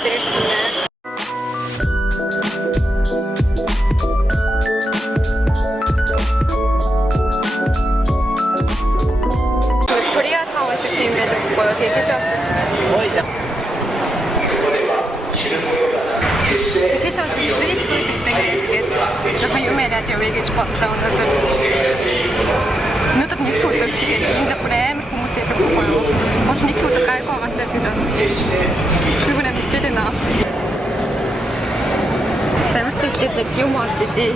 бодож ирсэн байна. Korea Town шиг тийм байдаг гоё. Тэгээд тийш очиж. Тийш очиж street food гэдэг. Тэгээд жоохон юм яриад явъя гэж бодлоо өнөөдөр. Өнөөдөр нэгд өдөр тэгээд энд бүр амар хүмүүс байдаг байхгүй юу? Бол нэгд өдөр гайгүй байгаасаа л гэж бодож байна. Би бүр амар хичээд байна. Замар цэглээд нэг юм олж идээ.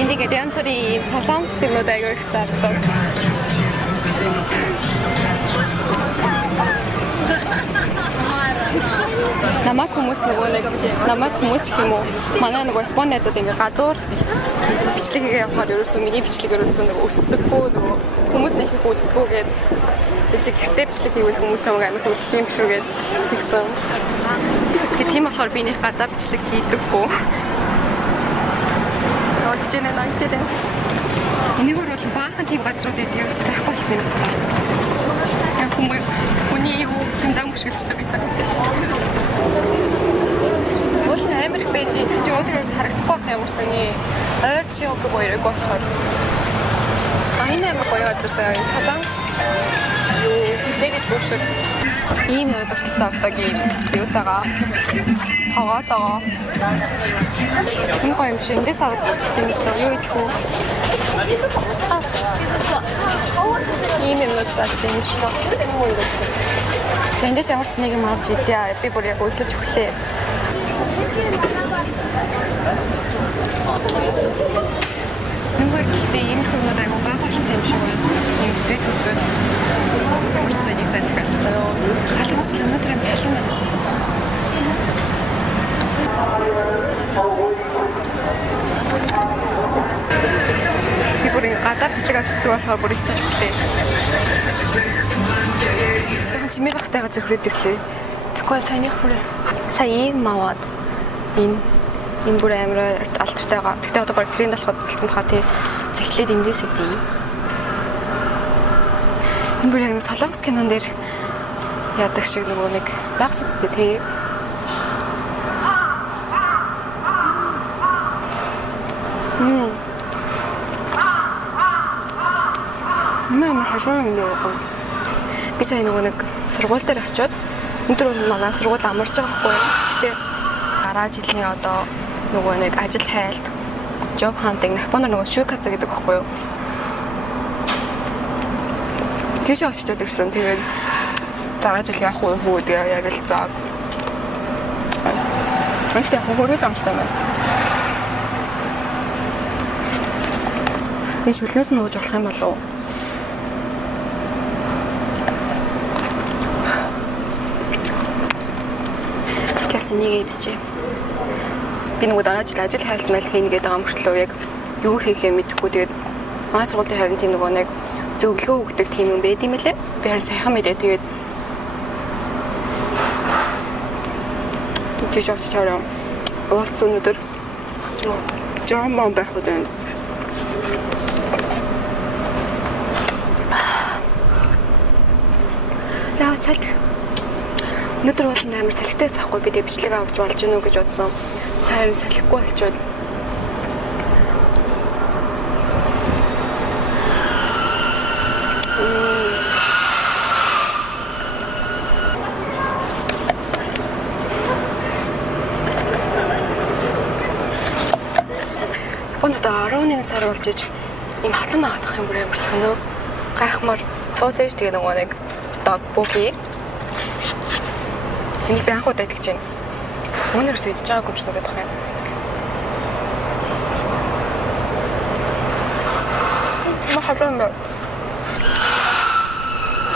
Энийг янз бүрийн солонгос юмуд аягүй их зардаг. Намайг хүмүүс гэх юм уу? Манай нэг Японы найзууд ингээ гадуур бичлэгээ явахаар ерөөсөө миний бичлэгээр ерөөсөө нэг өсдөггүй нөгөө хүмүүс нэг их үздэггүй гээд чи гэртээ бичлэг хийвэл хүмүүс чамайг амар үздэг юм шүү гээд тэгсэн. Гэт тийм болохоор би нэг гадаа бичлэг хийдэггүй. Орчине нагчээд. Энийг бол баахан тийм газруудад ерөөсөө байхгүй болсон юм байна. Яг хүний юу чимдаа мөшгөлчлээ байсан. Уул амар их байдаг. Тэс чи өдрөөс харагдахгүй байх юм уусаны. Ойр чи өг гоёрог болохоор. Энэ амар гоё газар энэ солонгос юу хийгээд бушиг. Энэ дурталсан автагийн юутагаа хаваатаа. Энэ гоё юм шиг эндээс аваад тийм юу идэх үү? ийм юм надад юм шиг. Эндээс ямар ч нэг юм авч идээ. Би бүр яг өсөж өглөө. Нүгээр гэхдээ ийм хүмүүс аягүй бага болсон юм шиг байна. Ийм стрит фуд. Үрцэн нэг сайц гарчлаа. Халууц л өнөөдөр юм ялан байна. Би бүр гадаа бичлэг авчихдаг болохоор бүр ичиж өглөө. Тэгвэл чимээ багтайгаа зөвхөрөд ирлээ. Тэгвэл саяных бүр сая ийм аваад энэ бүр амар алдартай байгаа. Тэгтээ одоо баг тренд болоход болсон баха тий. Захилээд эндээс идээ. Энэ бүр яг нэг солонгос кинон дээр яадаг шиг нөгөө нэг дагс үстэй тий. Мама хашаа юм яа. Би сая нөгөө нэг сургууль дээр очиод өндөр бол манай сургууль амарч байгаа байхгүй юу. Тэгээ дараа жилийн одоо нөгөө нэг ажил хайлт job hunting Японоор нөгөө шүкац гэдэг байхгүй юу. Тийш очиж ирсэн. Тэгээд дараа жил явах уу гэдэг ярилцаад. Тэрс яг хөрөөл амстай байна. Би шүлнээс нь ууж болох юм болов уу? Энийг идчихье. Би нөгөө дараа жил ажил хайлтмал хийнэ гэдэг байгаа мөртлөө яг юу хийхээ мэдэхгүй тэгээд манай сургуулийн харин тийм нөгөө нэг зөвлөгөө өгдөг тийм юм байд юм лээ. Би харин сайхан мэдээ тэгээд тийш очиж хараа. Уулц өнөдөр жамбан байх үү. Яа салт. Өнөөдөр бол амар салхитайс ахгүй би тэг бичлэг авч болж гинүү гэж бодсон. Сайран салхихгүй болчоод. Ондоо 11 сар болж иж ийм халуун авах юм бүр амар сонөө. Гайхмаар цоосэж тэгээ нөгөө нэг дог бүхий. Энийг би анх удаа идэж байна. Өнөөс идэж байгаагүй ч надад байна. Махалаа юм.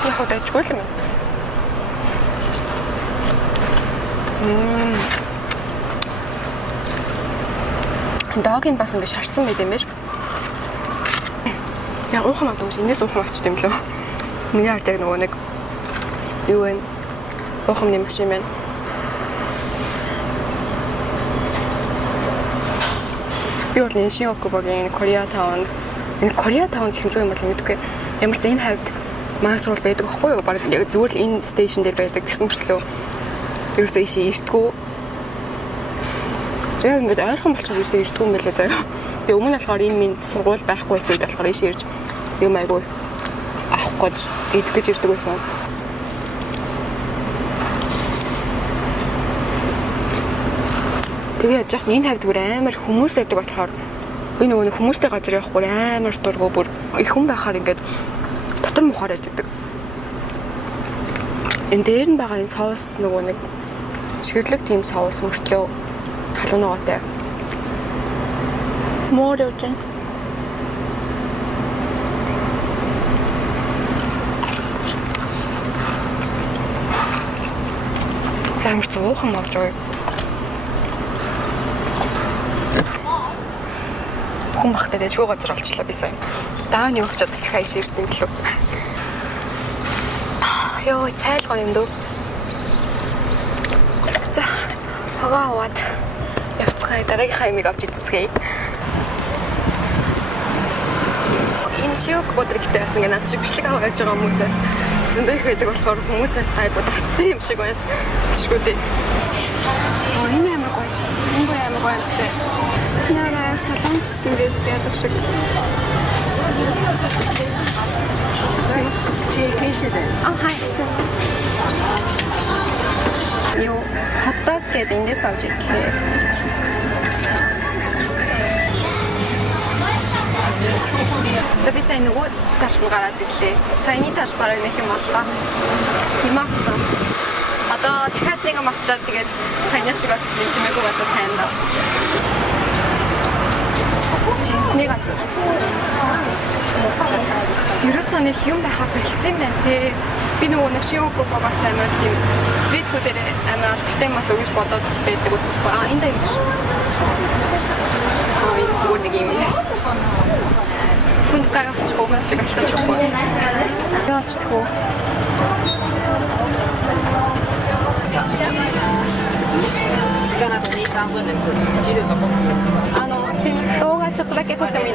Яг удаа ичгүй юм. Догийн бас ингэ шарцсан байт юм биш. Яг уухам авдаг. Энэс уухам авчт юм лөө. Миний хардаг нөгөө нэг юу вэ? Уухамны машин байна. Би бол энэ Шинокубогийн Korea Town. Энэ Korea Town гэх юм зүйл юм бол мэдгүй. Ямар ч энэ хавьд Манай сургууль байдаг байхгүй юу? Бараг яг зүгээр л энэ стейшн дээр байдаг гэсэн мөртлөө ерөөсөө ишээ иртгүү. Яг ингээд ойрхон болчихсон ерөөсөө иртгүү юм байлаа заяа. Тэгээ өмнө нь болохоор энэ минь сургууль байхгүй байсан үед болохоор ишээ ирж юм айгүй авах гэж идэх гэж ирдэг байсан. Тэгээ яж яах энэ хавьд бүр амар хүмүүс байдаг болохоор би нөгөө хүмүүстэй газар явахгүй амар дургу бүр их хүн байхаар ингээд дотор мухаарад байдаг. Энэ дээр нь байгаа энэ соус нөгөө нэг чигэрлэг тийм соус мөртлөө халуун ногоотой. Мөр өчен. Замч зуухан авч байгаа. Хүн бахтай дэжгүй газар олчлоо би сайн. Дараа нь явах чад дахиад иш ирдэг лөө. Йоо, цайлгаа юм дөө. За, хогоо аваад явцгаая. Дараагийн хаймыг авч идцгээе. Энэ шок бодригтэй бас ингээ над шиг бичлэг аваад явж байгаа хүмүүсээс зөндөө их байдаг болохоор хүмүүсээс гайгүй тасцсан юм шиг байна. Тишгүй дээ. Энэ амар гоё шээ. Энэ амар гоё нэ. Яараа солонгос ингээд яадаг шиг. Хай. Юу хатдаг гэдэг эндээс авч ирлээ. За би сайн нөгөө талд нь гараад ирлээ. Саяны тал бараг нэг юм боллоо. Юм авцсан. Одоо дахиад нэг юм авчаад тэгээд саяны шиг бас нэг чимээгүй газар тайна. Чинсний газар. Ерөөсөө нэг юм байхаар бэлдсэн юм байна те. Би нөгөө нэг шиуг багаас амар тийм стрит фудээр амар алдартай мал өгч бодоод байдаг ус. Энэ даа юм шиг. Энэ зүгээр нэг юм. Хүнд гаргачих гоо шиг алтаж өгөө. Яачдаг уу? Sì, sto facendo da che tutto mi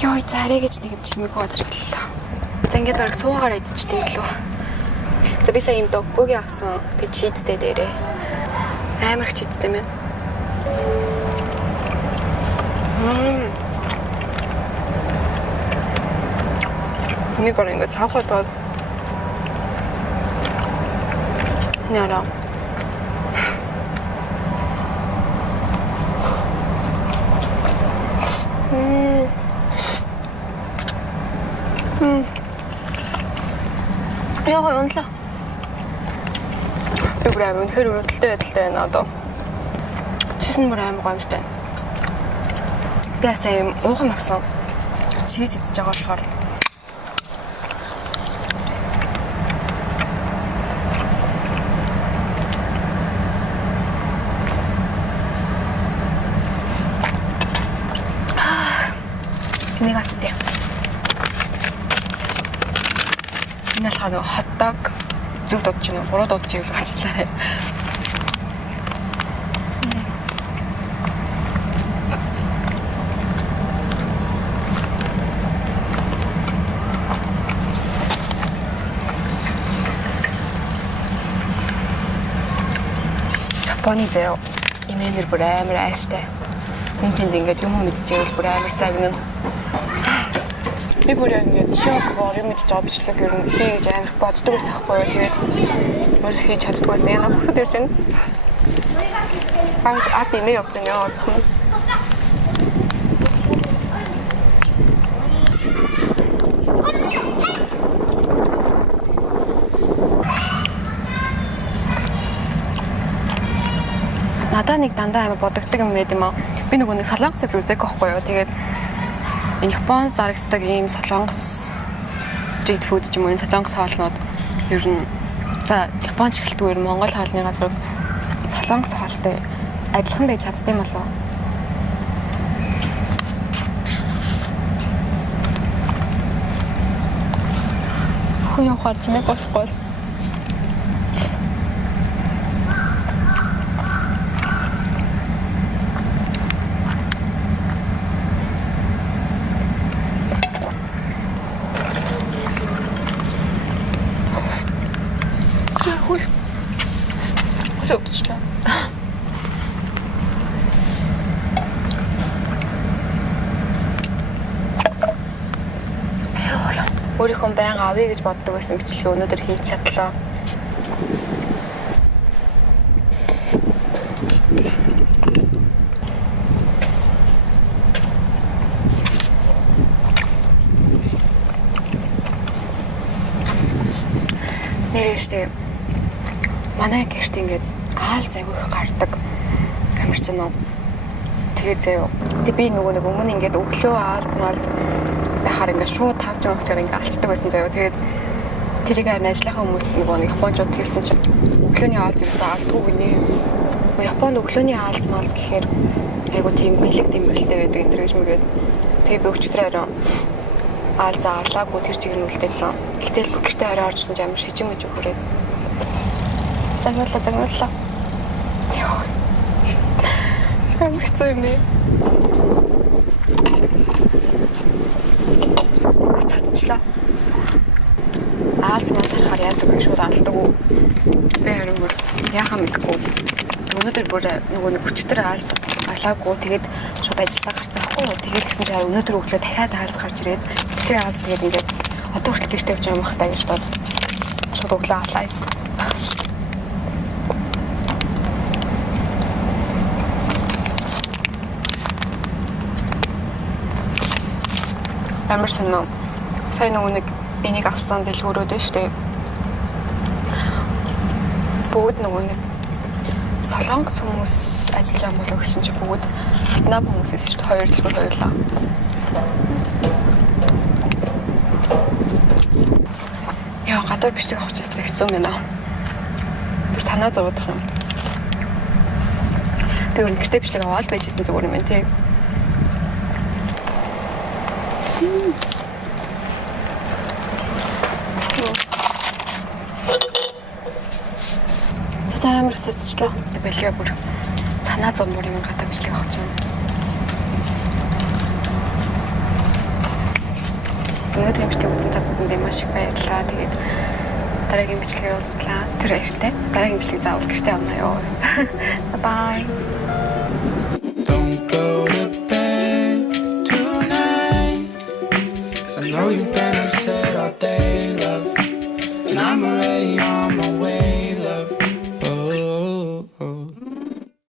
Йой, цаарэ гэж нэг юм чимээг газар боллоо. За ингээд бараг суугаараа идчихсэн юм лөө. За би сая юм догбоги авсан. Тэг чийзтэй дээрээ. Амар их чийзтэй мэн. Энийг бараг ингээд цаахаа таад Няра. Яа, онлоо. Эврээ үнэхээр өрөвдөлтэй байна одоо. Чисэн мөр аим гомжтой. Би асаа юм уухан авсан. Чиз идэж байгаа болохоор Энийг асууя. Энэ болохоор хатдаг зүг додж байна. 3 додж ийл гацлаа. Японы заяа имэнэр бүр амар айштай. Хүн тэнд ингээд юм мэдчихвэл бүр амар цагнана. Би бүр ингээд шок боо юм мэдчих байгаа бичлэг ер нь хийж амар боддог байсан хгүй юу. Тэгээд бүр хийж чаддгүй байсан. Яна хөхөд ирж байна. Арт имэй явж байна яа гэх юм. Надаа нэг дандаа амар бодогддог юм байд юм аа. Би нөгөө нэг солонгос руу үзэх байхгүй юу. Тэгээд энэ Японд зарагддаг ийм солонгос стрит фуд ч юм уу солонгос хоолнууд ер нь за Японд ихэлтгүй Монгол хоолны газрууд солонгос хоолтой адилхан байж чаддсан юм болоо. Хөө явахаар чимээ болохгүй. Өөрийнхөө байнга авъя гэж боддог байсан бичлэгээ өнөөдөр хийж чадлаа. Нэрээштэй манай гэрт ингээд аал зайгүй их гардаг. Амарсан уу. Тэгээд заяа. Тэг би нөгөө нэг өмнө ингээд өглөө аалз маалз байхаар ингээд шууд тавж явахчаар ингээд алчдаг байсан заяа. Тэгээд тэрийг харин ажлынхаа хүмүүст нөгөө нэг японочууд хэлсэн чинь өглөөний аалз юусаа алдгүй гинэ. Японд өглөөний аалз маалз гэхээр айгу тийм бэлэг дэмбэлтэй байдаг энэ гэж мэгээд. Тэгээд би өчигдөр харин аалз аалаагүй тэр чигээр нь үлдээсэн. Гэтэл бүр гэртээ хараа оржсэн ч амар шижиг мэж өгөрөөд. Загнууллаа. Яа. Амар хэцүү юм ээ. Татчихлаа. Аалз маань зарахаар яадаг вэ? Шууд алддаг уу? Би харин бүр яахаа мэдгүй. Өнөөдөр бүр нөгөө нэг өчтөр аалз алаагүй. Тэгээд шууд ажиллаа гарцсан байхгүй. Тэгээд гэсэн чинь өнөөдөр өглөө дахиад аалз гарч ирээд тэр аалз тэгээд ингээд одоо хүртэл гэртээ явж байгаа махтаа гэж бод. Шууд өглөө алаа ийс. Амар санаа. Сайн нэг энийг авсан дэлгүүрүүд нь штэ. Бүгд нөгөө нэг солонгос хүмүүс ажиллаж байгаа болов гэсэн чи бүгд вьетнам хүмүүсээс штэ хоёр дэлгүүр хоёулаа. Яа гадуур бичлэг авах гэсэн хэцүү мэнэ. Бүр санаа зовоодох юм. Би өөр гэртээ бичлэг аваад байжсэн зүгээр юм байна тий. Амар татчихлаа. Бэлгээ бүр санаа зовмор юм гадаа бичлэг авах юм. Өнөөдрийн бичлэг үзэн та бүхэнд маш их баярлалаа. Тэгээд дараагийн бичлэгээр уулзлаа. Тэр баяртай. Дараагийн бичлэг заавал гэртээ авнаа ёо. Bye.